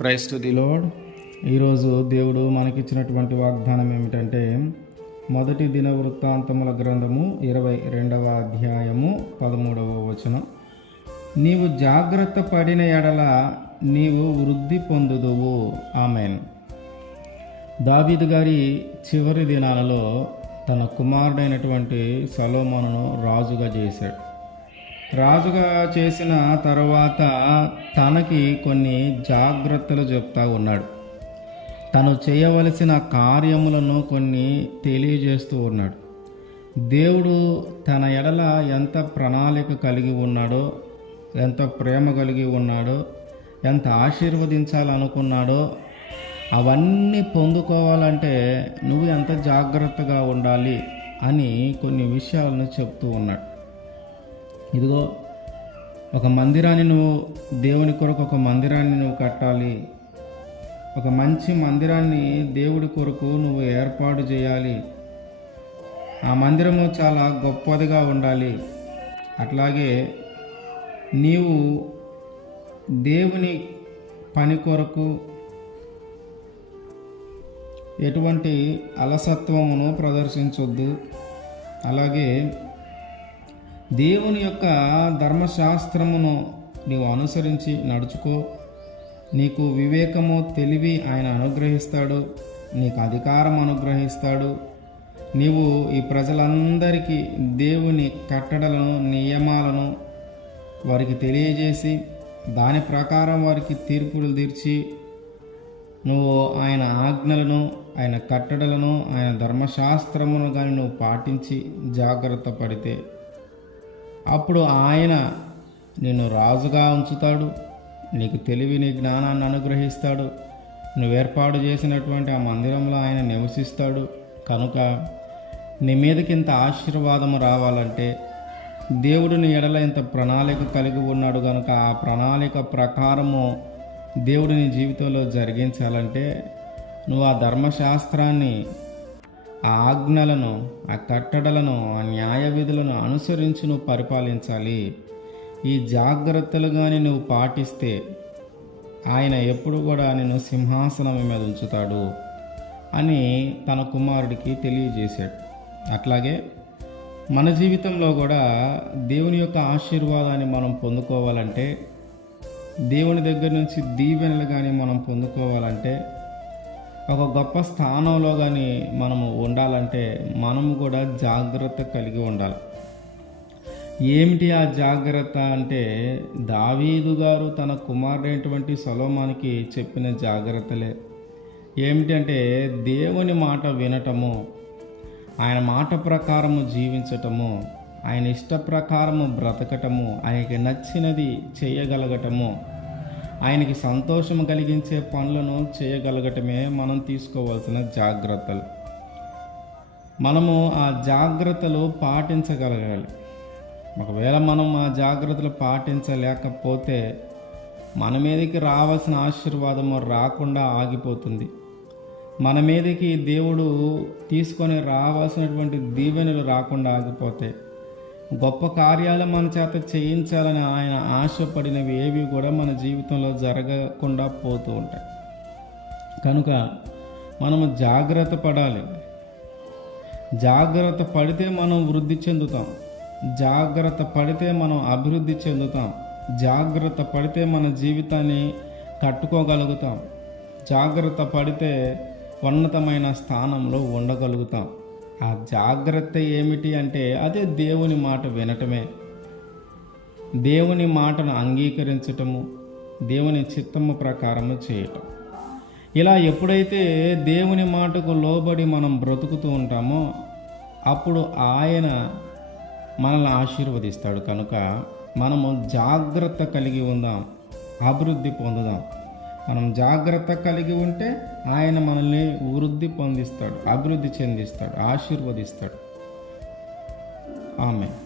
Praise to the lord. ఈరోజు దేవుడు మనకిచ్చినటువంటి వాగ్దానం ఏమిటంటే, మొదటి దినవృత్తాంతముల గ్రంథము 22వ అధ్యాయము 13వ వచనం. నీవు జాగ్రత్త పడిన ఎడల నీవు వృద్ధి పొందుదువు. ఆమేన్. దావీదు గారి చివరి దినాలలో తన కుమారుడైనటువంటి సొలొమోనును రాజుగా చేశాడు. రాజుగా చేసిన తర్వాత తనకి కొన్ని జాగ్రత్తలు చెప్తా ఉన్నాడు. తను చేయవలసిన కార్యములను కొన్ని తెలియజేస్తూ ఉన్నాడు. దేవుడు తన ఎడల ఎంత ప్రణాళిక కలిగి ఉన్నాడో, ఎంత ప్రేమ కలిగి ఉన్నాడో, ఎంత ఆశీర్వదించాలనుకున్నాడో అవన్నీ పొందుకోవాలంటే నువ్వు ఎంత జాగ్రత్తగా ఉండాలి అని కొన్ని విషయాలను చెప్తూ ఉన్నాడు. ఇదిగో, ఒక మందిరాన్ని నువ్వు దేవుని కొరకు ఒక మందిరాన్ని నువ్వు కట్టాలి. ఒక మంచి మందిరాన్ని దేవుడి కొరకు నువ్వు ఏర్పాటు చేయాలి. ఆ మందిరము చాలా గొప్పదిగా ఉండాలి. అట్లాగే నీవు దేవుని పని కొరకు ఎటువంటి అలసత్వమును ప్రదర్శించొద్దు. అలాగే దేవుని యొక్క ధర్మశాస్త్రమును నీవు అనుసరించి నడుచుకో. నీకు వివేకము, తెలివి ఆయన అనుగ్రహిస్తాడు. నీకు అధికారం అనుగ్రహిస్తాడు. నీవు ఈ ప్రజలందరికీ దేవుని కట్టడలను, నియమాలను వారికి తెలియజేసి దాని ప్రకారం వారికి తీర్పులు తీర్చి నువ్వు ఆయన ఆజ్ఞలను, ఆయన కట్టడలను, ఆయన ధర్మశాస్త్రమును కానీ నువ్వు పాటించి జాగ్రత్త పడితే అప్పుడు ఆయన నిన్ను రాజుగా ఉంచుతాడు. నీకు తెలివిని, జ్ఞానాన్ని అనుగ్రహిస్తాడు. నువ్వు ఏర్పాటు చేసినటువంటి ఆ మందిరంలో ఆయన నివసిస్తాడు. కనుక నీ మీదకి ఇంత ఆశీర్వాదము రావాలంటే దేవుడు నీ ఎడల ఇంత ప్రణాళిక కలిగి ఉన్నాడు కనుక ఆ ప్రణాళిక ప్రకారము దేవుడు నీ జీవితంలో జరిగించాలంటే నువ్వు ఆ ధర్మశాస్త్రాన్ని, ఆ ఆజ్ఞలను, ఆ కట్టడలను, ఆ న్యాయ విధులను అనుసరించి నువ్వు పరిపాలించాలి. ఈ జాగ్రత్తలు కానీ నువ్వు పాటిస్తే ఆయన ఎప్పుడు కూడా నిన్ను సింహాసనం మీద ఉంచుతాడు అని తన కుమారుడికి తెలియజేశాడు. అట్లాగే మన జీవితంలో కూడా దేవుని యొక్క ఆశీర్వాదాన్ని మనం పొందుకోవాలంటే, దేవుని దగ్గర నుంచి దీవెనలు కానీ మనం పొందుకోవాలంటే, ఒక గొప్ప స్థానంలో కానీ మనము ఉండాలంటే మనము కూడా జాగ్రత్త కలిగి ఉండాలి. ఏమిటి ఆ జాగ్రత్త అంటే, దావీదు గారు తన కుమారుడైనటువంటి సొలొమోనుకి చెప్పిన జాగ్రత్తలే. ఏమిటంటే దేవుని మాట వినటము, ఆయన మాట ప్రకారము జీవించటము, ఆయన ఇష్ట ప్రకారము బ్రతకటము, ఆయనకి నచ్చినది చేయగలగటము, ఆయనకి సంతోషం కలిగించే పనులను చేయగలగటమే మనం తీసుకోవాల్సిన జాగ్రత్తలు. మనము ఆ జాగ్రత్తలు పాటించగలగాలి. ఒకవేళ మనం ఆ జాగ్రత్తలు పాటించలేకపోతే మన మీదకి రావాల్సిన ఆశీర్వాదము రాకుండా ఆగిపోతుంది. మన మీదకి దేవుడు తీసుకొని రావాల్సినటువంటి దీవెనలు రాకుండా ఆగిపోతాయి. గొప్ప కార్యాలు మన చేత చేయించాలని ఆయన ఆశపడినవి ఏవి కూడా మన జీవితంలో జరగకుండా పోతూ ఉంటాయి. కనుక మనము జాగ్రత్త పడాలి. జాగ్రత్త పడితే మనం వృద్ధి చెందుతాం. జాగ్రత్త పడితే మనం అభివృద్ధి చెందుతాం. జాగ్రత్త పడితే మన జీవితాన్ని కట్టుకోగలుగుతాం. జాగ్రత్త పడితే ఉన్నతమైన స్థానంలో ఉండగలుగుతాం. ఆ జాగ్రత్త ఏమిటి అంటే అదే దేవుని మాట వినటమే, దేవుని మాటను అంగీకరించటము, దేవుని చిత్తము ప్రకారము చేయటం. ఇలా ఎప్పుడైతే దేవుని మాటకు లోబడి మనం బ్రతుకుతూ ఉంటామో అప్పుడు ఆయన మనల్ని ఆశీర్వదిస్తాడు. కనుక మనము జాగ్రత్త కలిగి ఉందాం, అభివృద్ధి పొందుదాం. మనం జాగ్రత్త కలిగి ఉంటే ఆయన మనల్ని వృద్ధి పొందిస్తాడు, అభివృద్ధి చెందిస్తాడు, ఆశీర్వదిస్తాడు. ఆమేన్.